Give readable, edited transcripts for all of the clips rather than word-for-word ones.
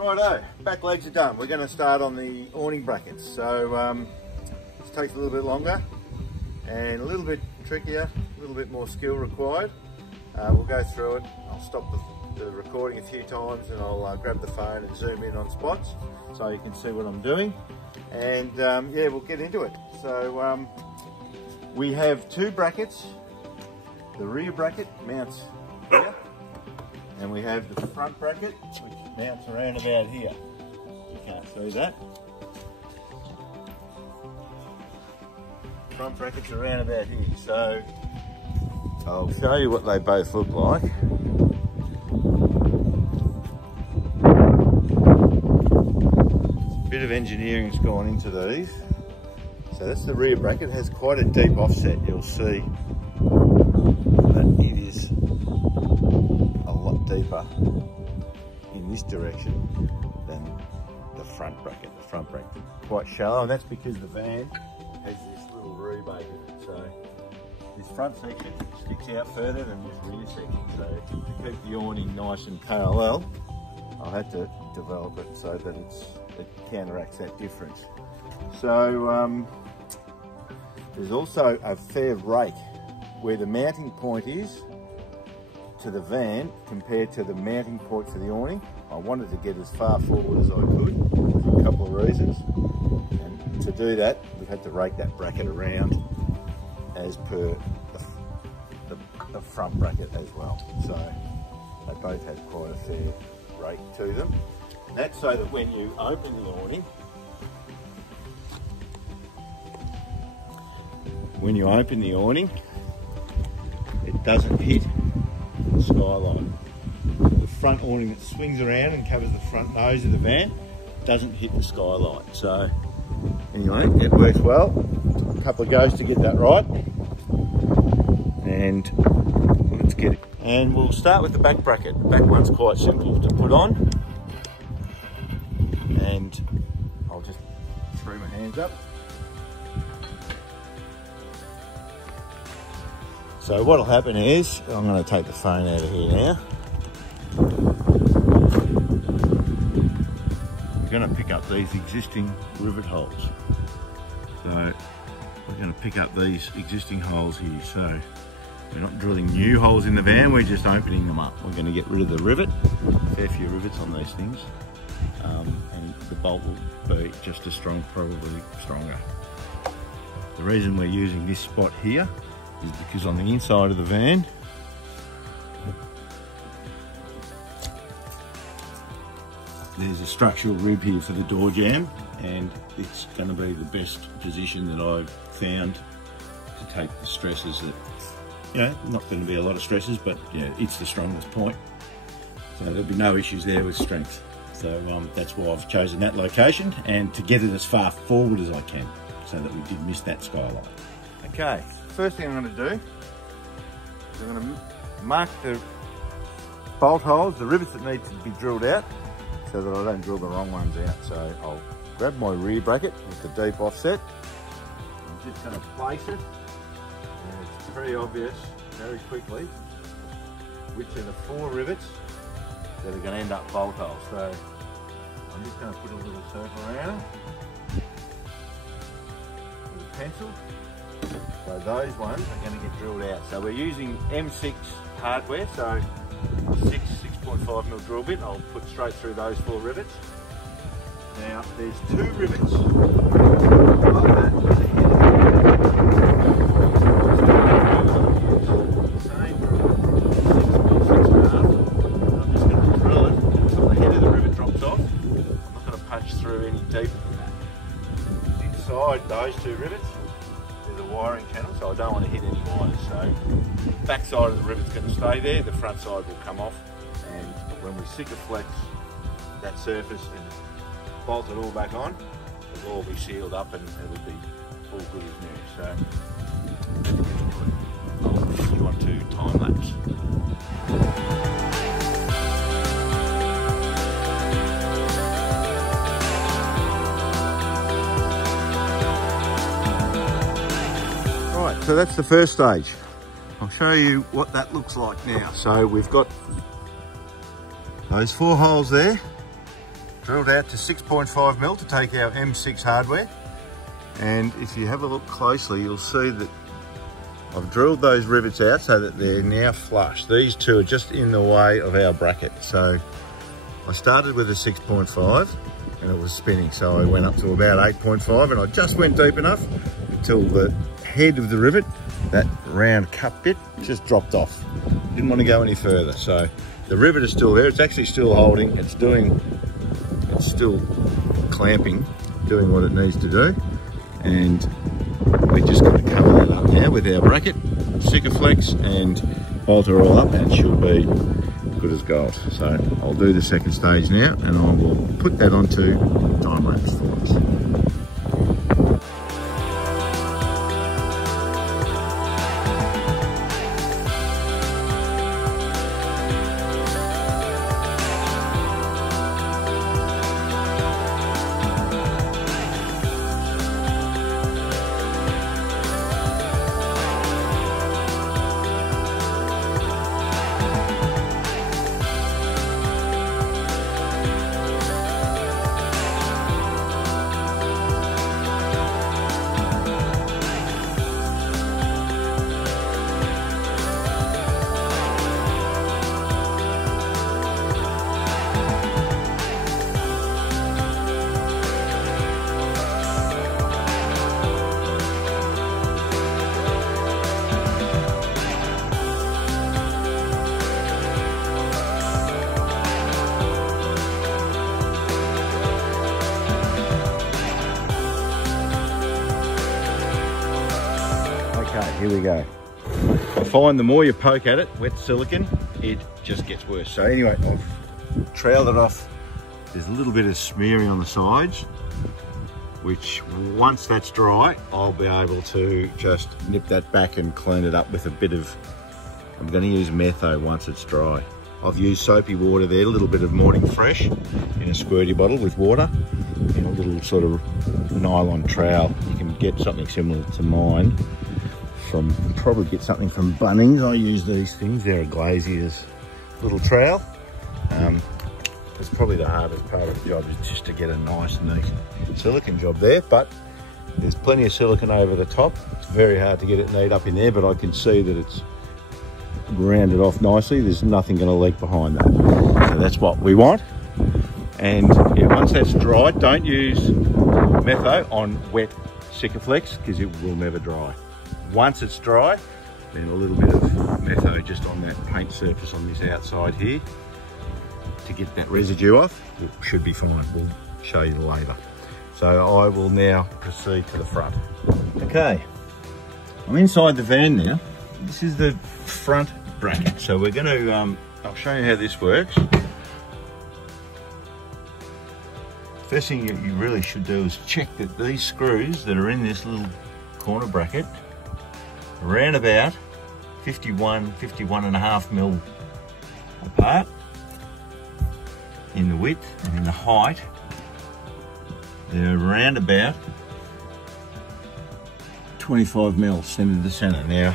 Righto, back legs are done. We're going to start on the awning brackets. So this takes a little bit longer and a little bit trickier, a little bit more skill required. We'll go through it. I'll stop the recording a few times and I'll grab the phone and zoom in on spots so you can see what I'm doing. And yeah, we'll get into it. So we have two brackets. The rear bracket mounts here, and we have the front bracket which mounts around about here. You can't see that. Front brackets are around about here. So I'll show you what they both look like. A bit of engineering's gone into these. So that's the rear bracket. It has quite a deep offset. You'll see that it is a lot deeper in this direction than the front bracket. The front bracket is quite shallow, and that's because the van has this little rebate in it. So this front section sticks out further than this rear section. So to keep the awning nice and parallel, I'll have to develop it so that it counteracts that difference. So there's also a fair rake where the mounting point is to the van compared to the mounting point for the awning. I wanted to get as far forward as I could for a couple of reasons, and to do that we've had to rake that bracket around as per the front bracket as well. So they both have quite a fair rake to them, and that's so that when you open the awning, it doesn't hit the skyline. The front awning that swings around and covers the front nose of the van doesn't hit the skyline. So anyway, it works well. Took a couple of goes to get that right. And let's get it. And we'll start with the back bracket. The back one's quite simple to put on. And I'll just throw my hands up. So what'll happen is, I'm going to take the phone out of here now. We're going to pick up these existing rivet holes. So we're going to pick up these existing holes here. So we're not drilling new holes in the van, we're just opening them up. We're going to get rid of the rivet, a fair few rivets on these things. And the bolt will be just as strong, probably stronger. The reason we're using this spot here is because on the inside of the van, there's a structural rib here for the door jamb, and it's going to be the best position that I've found to take the stresses that, you know, not going to be a lot of stresses, but yeah, it's the strongest point. So there'll be no issues there with strength. So that's why I've chosen that location, and to get it as far forward as I can so that we did miss that skyline. Okay. First thing I'm going to do is I'm going to mark the bolt holes, the rivets that need to be drilled out, so that I don't drill the wrong ones out. So I'll grab my rear bracket with the deep offset. I'm just going to place it, and it's very obvious very quickly which are the 4 rivets that are going to end up bolt holes. So I'm just going to put a little circle around with a pencil. So those ones are going to get drilled out. So we're using M6 hardware, so 6.5mm drill bit. I'll put straight through those 4 rivets. Now there's 2 rivets like that. Same drill, 6.5mm. I'm just going to drill it until the head of the rivet drops off. I'm not going to punch through any deeper than that. Inside those 2 rivets, there's a wiring channel, so I don't want to hit any wires. So the back side of the rivet's going to stay there, the front side will come off, and when we Sikaflex that surface and bolt it all back on, it'll all be sealed up and it'll be all good as new. So let's get into it. I'll put you onto time lapse. So that's the first stage. I'll show you what that looks like now. So we've got those 4 holes there, drilled out to 6.5mm to take our M6 hardware. And if you have a look closely, you'll see that I've drilled those rivets out so that they're now flush. These two are just in the way of our bracket. So I started with a 6.5 and it was spinning. So I went up to about 8.5 and I just went deep enough until the head of the rivet, that round cup bit, just dropped off. Didn't want to go any further. So the rivet is still there. It's actually still holding. It's still clamping, doing what it needs to do. And we're just going to cover that up now with our bracket, Sikaflex, and bolt her all up, and she'll be good as gold. So I'll do the second stage now, and I will put that onto time lapse for us. Here we go. I find the more you poke at it, wet silicone, it just gets worse. So anyway, I've troweled it off. There's a little bit of smearing on the sides, which once that's dry, I'll be able to just nip that back and clean it up with a bit of, I'm going to use metho once it's dry. I've used soapy water there, a little bit of Morning Fresh in a squirty bottle with water, in a little sort of nylon trowel. You can get something similar to mine. Probably get something from Bunnings. I use these things. They're a glazier's little trowel. That's probably the hardest part of the job, is just to get a nice neat silicone job there, but there's plenty of silicone over the top. It's very hard to get it neat up in there, but I can see that it's rounded off nicely. There's nothing going to leak behind that. So that's what we want. And yeah, once that's dry, don't use metho on wet Sikaflex because it will never dry. Once it's dry, then a little bit of metho just on that paint surface on this outside here to get that residue off. It should be fine. We'll show you later. So I will now proceed to the front. Okay, I'm inside the van now. This is the front bracket. So we're going to, I'll show you how this works. First thing you really should do is check that these screws that are in this little corner bracket around about 51.5mm apart in the width, and in the height they're around about 25mm centre to centre. Now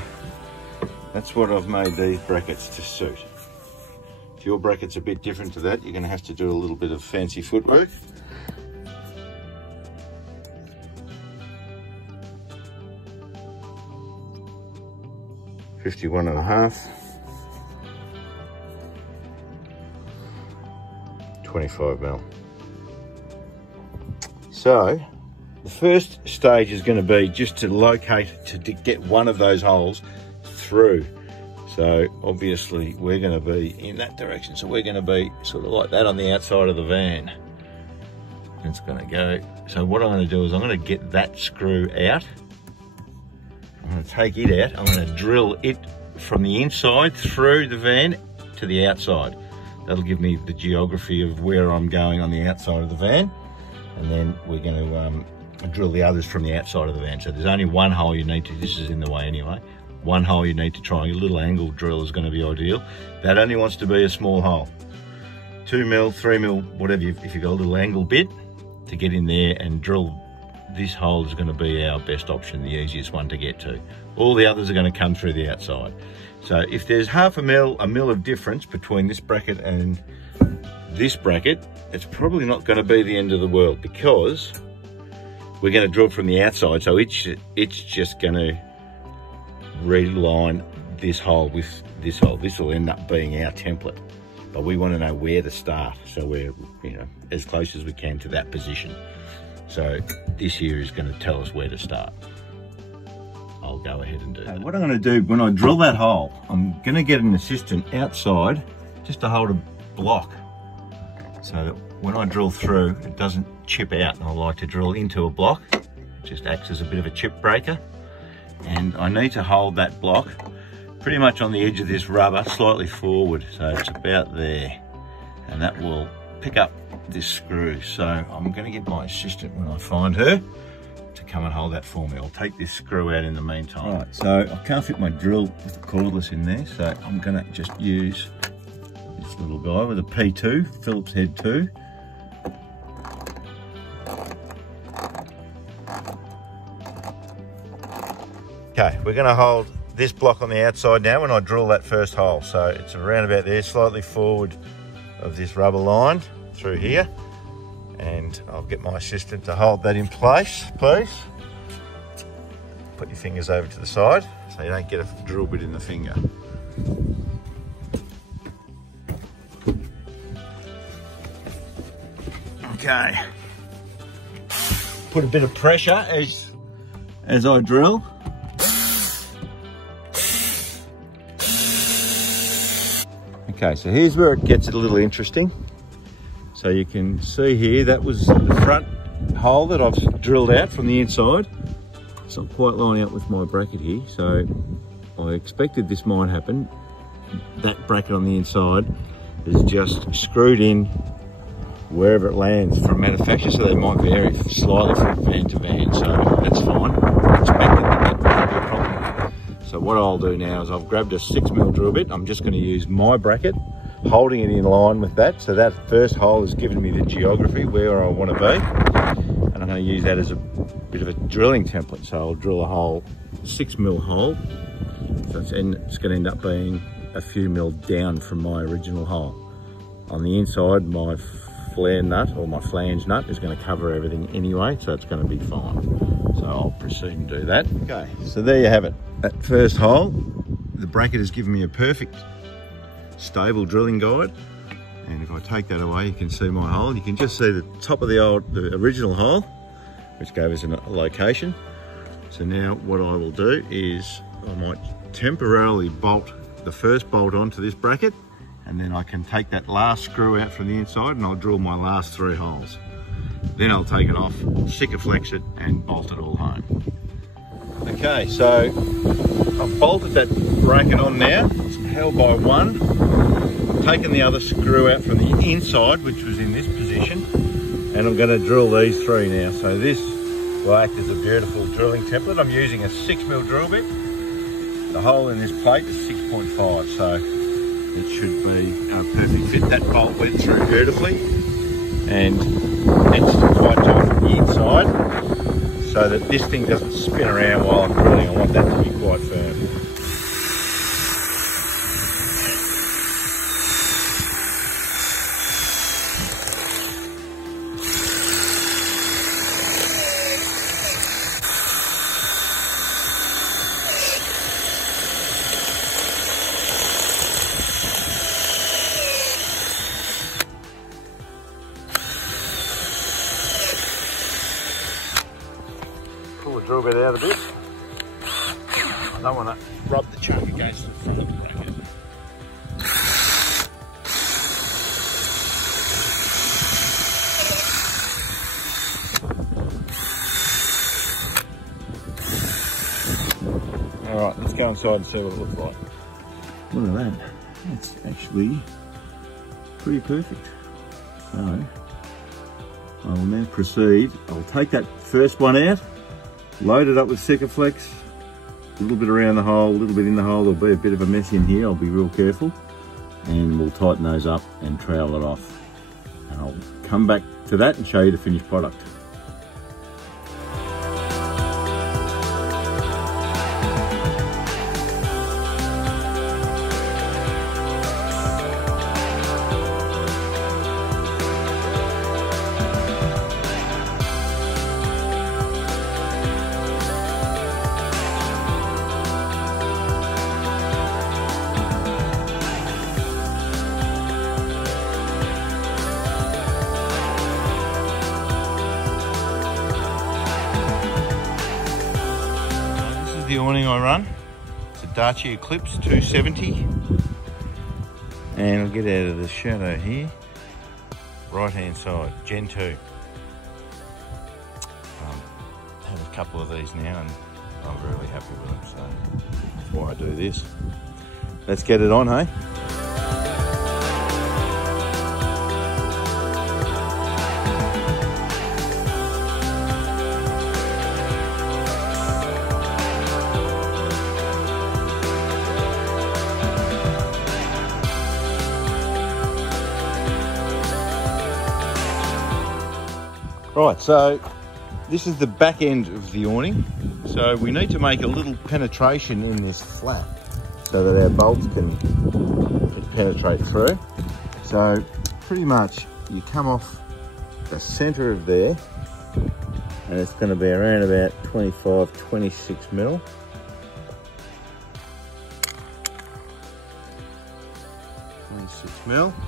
that's what I've made these brackets to suit. If your bracket's a bit different to that, you're going to have to do a little bit of fancy footwork. .51.5, 25mm. So the first stage is going to be just to locate, to get one of those holes through. So obviously we're going to be in that direction. So we're going to be sort of like that on the outside of the van. It's going to go. So what I'm going to do is I'm going to get that screw out. I'm going to take it out. I'm going to drill it from the inside through the van to the outside. That'll give me the geography of where I'm going on the outside of the van. And then we're going to drill the others from the outside of the van. So there's only one hole you need to, this is in the way anyway, one hole you need to try. A little angle drill is going to be ideal. That only wants to be a small hole. 2mm, 3mm, whatever, if you've got a little angle bit to get in there and drill. This hole is going to be our best option, the easiest one to get to. All the others are going to come through the outside. So if there's half a mil of difference between this bracket and this bracket, it's probably not going to be the end of the world, because we're going to drill from the outside, so it's just going to reline this hole with this hole. This will end up being our template, but we want to know where to start, so we're, you know, as close as we can to that position. So this here is going to tell us where to start. I'll go ahead and do that. What I'm going to do when I drill that hole, I'm going to get an assistant outside just to hold a block, so that when I drill through, it doesn't chip out. And I like to drill into a block. It just acts as a bit of a chip breaker. And I need to hold that block pretty much on the edge of this rubber, slightly forward, so it's about there. And that will pick up this screw. So I'm going to get my assistant, when I find her, to come and hold that for me. I'll take this screw out in the meantime. Right, so I can't fit my drill with the cordless in there, so I'm going to just use this little guy with a P2, Phillips head 2. Okay, we're going to hold this block on the outside now when I drill that first hole. So it's around about there, slightly forward of this rubber line through here. And I'll get my assistant to hold that in place, please. Put your fingers over to the side so you don't get a drill bit in the finger. Okay. Put a bit of pressure as I drill. Okay, so here's where it gets a little interesting. So you can see here, that was the front hole that I've drilled out from the inside. It's not quite lining up with my bracket here, so I expected this might happen. That bracket on the inside is just screwed in wherever it lands from manufacturer, so they might vary slightly from van to van, so that's fine. I expected that might be a problem. So what I'll do now is I've grabbed a 6mm drill bit. I'm just going to use my bracket, holding it in line with that, so that first hole has given me the geography where I want to be, and I'm going to use that as a bit of a drilling template. So I'll drill a hole, 6mm hole, so it's going to end up being a few mil down from my original hole. On the inside, my flare nut, or my flange nut, is going to cover everything anyway, so it's going to be fine. So I'll proceed and do that. Okay, so there you have it. That first hole, the bracket has given me a perfect stable drilling guide, and if I take that away, you can see my hole. You can just see the top of the original hole, which gave us a location. So now what I will do is I might temporarily bolt the first bolt onto this bracket, and then I can take that last screw out from the inside and I'll drill my last 3 holes. Then I'll take it off, Sikaflex it, and bolt it all home. Okay, so I've bolted that bracket on now. It's held by one. I've taken the other screw out from the inside, which was in this position, and I'm going to drill these 3 now. So this will act as a beautiful drilling template. I'm using a 6mm drill bit. The hole in this plate is 6.5, so it should be a perfect fit. That bolt went through beautifully, and it's quite tight from the inside, so that this thing doesn't spin around while I'm drilling. I want that to be quite firm. Pull the drill bit out a bit. I don't want to rub the chunk against the front of the bracket. Alright, let's go inside and see what it looks like. Look at that. That's actually pretty perfect. So, I will now proceed. I'll take that first one out, load it up with Sikaflex, a little bit around the hole, a little bit in the hole. There'll be a bit of a mess in here, I'll be real careful, and we'll tighten those up and trowel it off. And I'll come back to that and show you the finished product. awning I run. It's a Darche Eclipse 270. And I'll get out of the shadow here. Right hand side, Gen 2. I have a couple of these now and I'm really happy with them, so that's why I do this. Let's get it on, hey? Right, so this is the back end of the awning. So we need to make a little penetration in this flap so that our bolts can penetrate through. So pretty much you come off the center of there and it's going to be around about 25, 26 mil.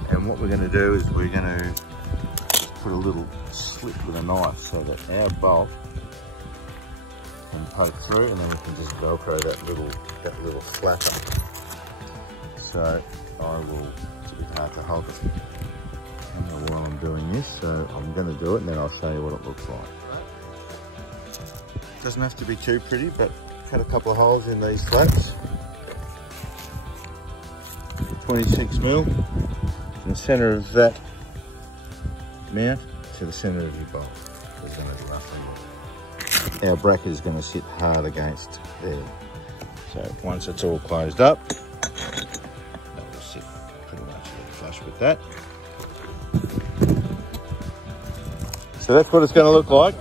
And what we're going to do is we're going to put a little slit with a knife so that our bolt can poke through, and then we can just velcro that little flapper. So I will, it's a bit hard to hold the camera while I'm doing this, so I'm going to do it and then I'll show you what it looks like. It doesn't have to be too pretty, but cut a couple of holes in these flaps. 26 mil in the center of that mount to the center of your bolt. Our bracket is going to sit hard against there. So once it's all closed up, that will sit pretty much flush with that. So that's what it's going to look like.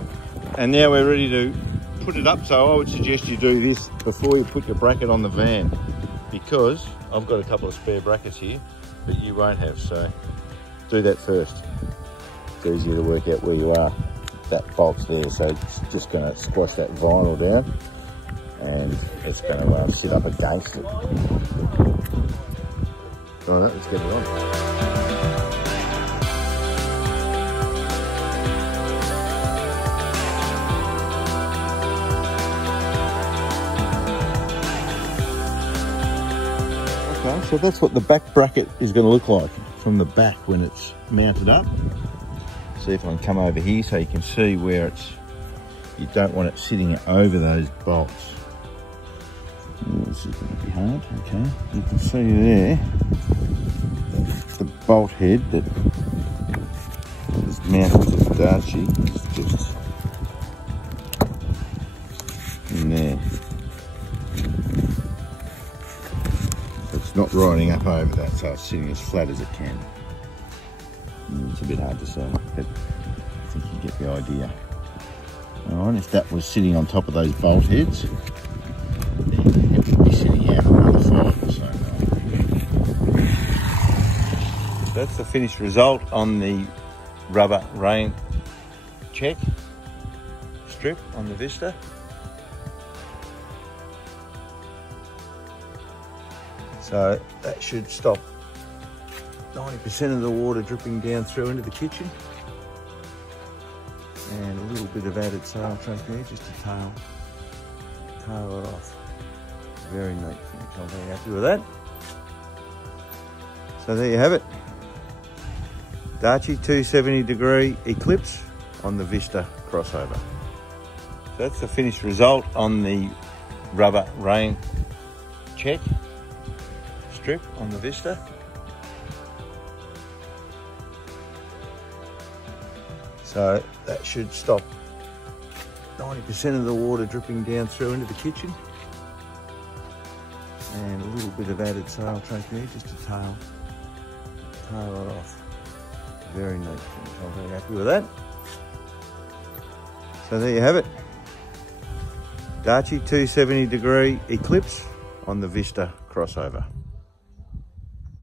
And now we're ready to put it up. So I would suggest you do this before you put your bracket on the van, because I've got a couple of spare brackets here that you won't have. So do that first. It's easier to work out where you are. That bolt's there, so it's just going to squash that vinyl down and it's going to sit up against it. All right, let's get it on. Okay, so that's what the back bracket is going to look like from the back when it's mounted up. See if I can come over here so you can see where it's, you don't want it sitting over those bolts. This is going to be hard, okay. You can see there, the bolt head that is mounted to the Darche is just in there. So it's not riding up over that, so it's sitting as flat as it can. It's a bit hard to see, but I think you get the idea. All right, if that was sitting on top of those bolt heads, then it would be sitting out another 5 or so. That's the finished result on the rubber rain check strip on the Vista. So that should stop 90% of the water dripping down through into the kitchen, and a little bit of added sail track there just to tail it off. Very neat finish. I'm very happy with that. So there you have it. Darche 270° Eclipse on the Vista Crossover. So that's the finished result on the rubber rain check strip on the Vista. So that should stop 90% of the water dripping down through into the kitchen, and a little bit of added sail track there just to tail it off. Very neat finish. I'm very happy with that. So there you have it. Darche 270° Eclipse on the Vista Crossover.